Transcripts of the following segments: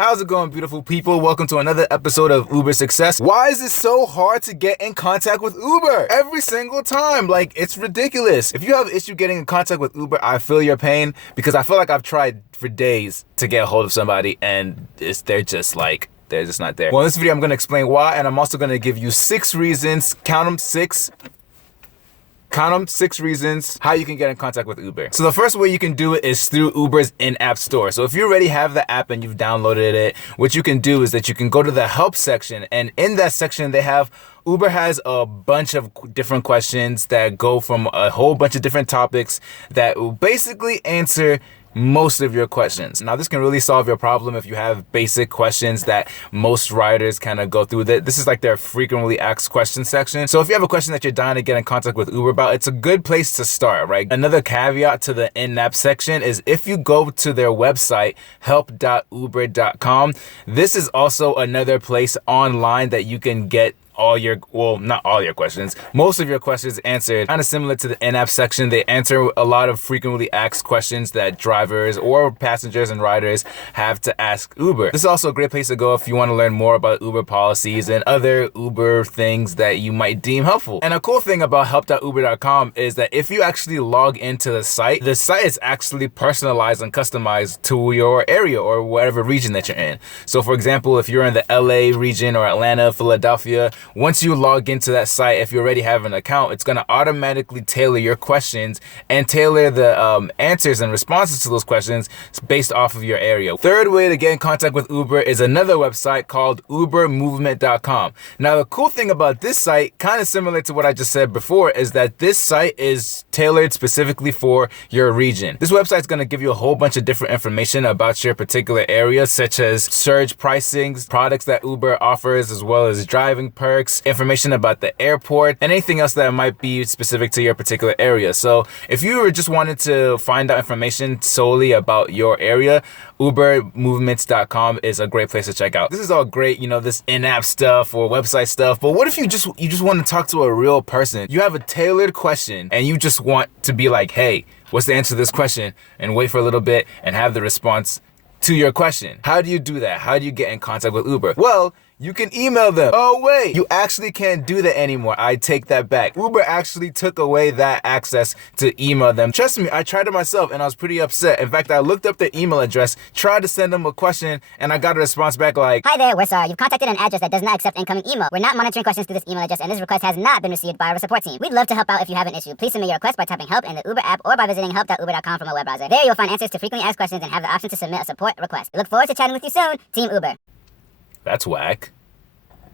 How's it going, beautiful people? Welcome to another episode of Uber Success. Why is it so hard to get in contact with Uber every single time? Like, it's ridiculous. If you have issue getting in contact with Uber, I feel your pain because I feel like I've tried for days to get a hold of somebody and they're just not there. Well, in this video, I'm going to explain why, and I'm also going to give you 6 reasons, count them, 6 reasons how you can get in contact with Uber. So the first way you can do it is through Uber's in-app store. So if you already have the app and you've downloaded it, what you can do is that you can go to the help section, and in that section Uber has a bunch of different questions that go from a whole bunch of different topics that will basically answer most of your questions. Now, this can really solve your problem if you have basic questions that most riders kind of go through. This is like their frequently asked questions section. So if you have a question that you're dying to get in contact with Uber about, it's a good place to start, right? Another caveat to the in-app section is if you go to their website, help.uber.com, this is also another place online that you can get not all your questions, most of your questions answered. Kind of similar to the in-app section, they answer a lot of frequently asked questions that drivers or passengers and riders have to ask Uber. This is also a great place to go if you want to learn more about Uber policies and other Uber things that you might deem helpful. And a cool thing about help.uber.com is that if you actually log into the site is actually personalized and customized to your area or whatever region that you're in. So for example, if you're in the LA region or Atlanta, Philadelphia, once you log into that site, if you already have an account, it's going to automatically tailor your questions and tailor the answers and responses to those questions based off of your area. Third way to get in contact with Uber is another website called ubermovement.com. Now, the cool thing about this site, kind of similar to what I just said before, is that this site is tailored specifically for your region. This website is going to give you a whole bunch of different information about your particular area, such as surge pricings, products that Uber offers, as well as driving perks, information about the airport, and anything else that might be specific to your particular area. So if you were just wanted to find out information solely about your area, ubermovements.com is a great place to check out. This is all great, this in-app stuff or website stuff, but what if you just want to talk to a real person? You have a tailored question and you just want to be like, hey, what's the answer to this question? And wait for a little bit and have the response to your question. How do you do that? How do you get in contact with Uber? Well, you can email them. Oh wait, you actually can't do that anymore. I take that back. Uber actually took away that access to email them. Trust me, I tried it myself and I was pretty upset. In fact, I looked up their email address, tried to send them a question, and I got a response back like, "Hi there, we're sorry. You've contacted an address that does not accept incoming email. We're not monitoring questions through this email address, and this request has not been received by our support team. We'd love to help out if you have an issue. Please submit your request by typing help in the Uber app or by visiting help.uber.com from a web browser. There you'll find answers to frequently asked questions and have the option to submit a support request. We look forward to chatting with you soon, Team Uber." That's whack.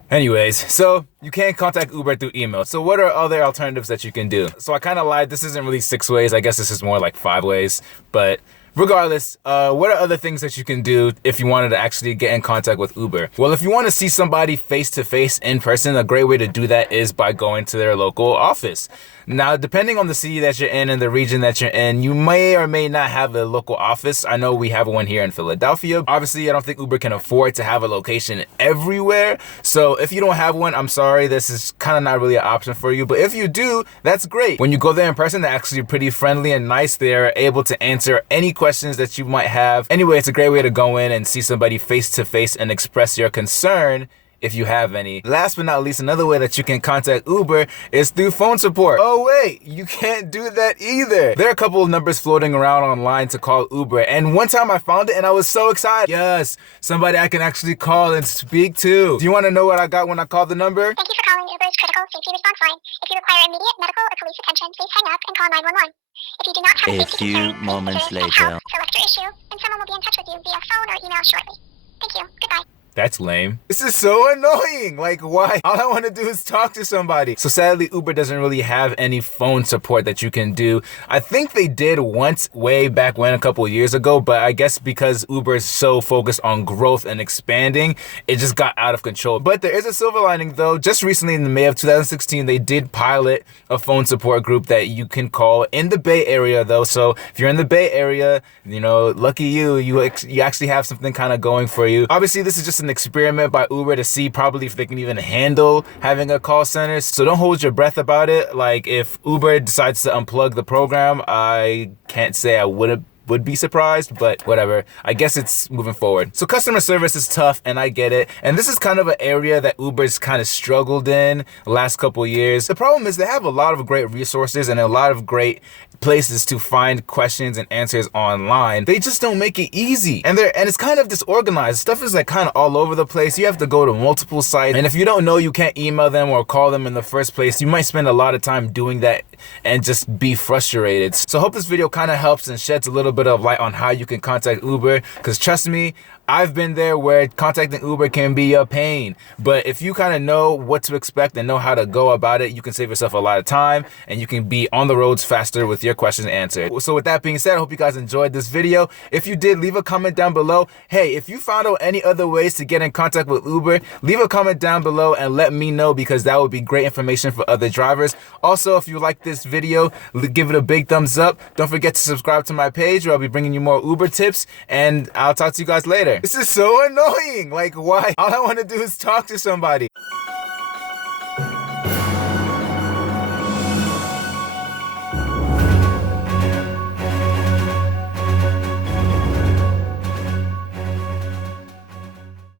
Anyways, so you can't contact Uber through email. So what are other alternatives that you can do? So I kind of lied. This isn't really 6 ways. I guess this is more like 5 ways. But regardless, what are other things that you can do if you wanted to actually get in contact with Uber? Well, if you want to see somebody face-to-face in person, a great way to do that is by going to their local office. Now, depending on the city that you're in and the region that you're in, you may or may not have a local office. I know we have one here in Philadelphia. Obviously, I don't think Uber can afford to have a location everywhere. So if you don't have one, I'm sorry, this is kind of not really an option for you. But if you do, that's great. When you go there in person, they're actually pretty friendly and nice. They're able to answer any questions that you might have. Anyway, it's a great way to go in and see somebody face to face and express your concern if you have any. Last but not least, another way that you can contact Uber is through phone support. Oh wait, you can't do that either. There are a couple of numbers floating around online to call Uber, and one time I found it and I was so excited. Yes, somebody I can actually call and speak to. Do you want to know what I got when I called the number? Thank you for calling Uber's critical safety response line. If you require immediate medical or police attention, please hang up and call 911. If you do not have a safety concern, moments please later. help select your issue, and someone will be in touch with you via phone or email shortly. Thank you. Goodbye. That's lame. This is so annoying. Like, why? All I want to do is talk to somebody. So sadly, Uber doesn't really have any phone support that you can do. I think they did once way back when, a couple of years ago, but I guess because Uber is so focused on growth and expanding, it just got out of control. But there is a silver lining though. Just recently in May of 2016, they did pilot a phone support group that you can call in the Bay Area though. So if you're in the Bay Area, lucky you actually have something kind of going for you. Obviously, this is just an experiment by Uber to see probably if they can even handle having a call center. So don't hold your breath about it. Like if Uber decides to unplug the program, I can't say I wouldn't would be surprised, but whatever. I guess it's moving forward. So customer service is tough, and I get it. And this is kind of an area that Uber's kind of struggled in the last couple of years. The problem is they have a lot of great resources and a lot of great places to find questions and answers online. They just don't make it easy. And it's kind of disorganized. Stuff is like kind of all over the place. You have to go to multiple sites. And if you don't know, you can't email them or call them in the first place. You might spend a lot of time doing that and just be frustrated. So I hope this video kind of helps and sheds a little bit of light on how you can contact Uber, because trust me, I've been there where contacting Uber can be a pain. But if you kind of know what to expect and know how to go about it, you can save yourself a lot of time and you can be on the roads faster with your questions answered. So with that being said, I hope you guys enjoyed this video. If you did, leave a comment down below. Hey, if you found out any other ways to get in contact with Uber, leave a comment down below and let me know, because that would be great information for other drivers. Also, if you like this video, give it a big thumbs up. Don't forget to subscribe to my page where I'll be bringing you more Uber tips, and I'll talk to you guys later. This is so annoying. Like, why? All I want to do is talk to somebody.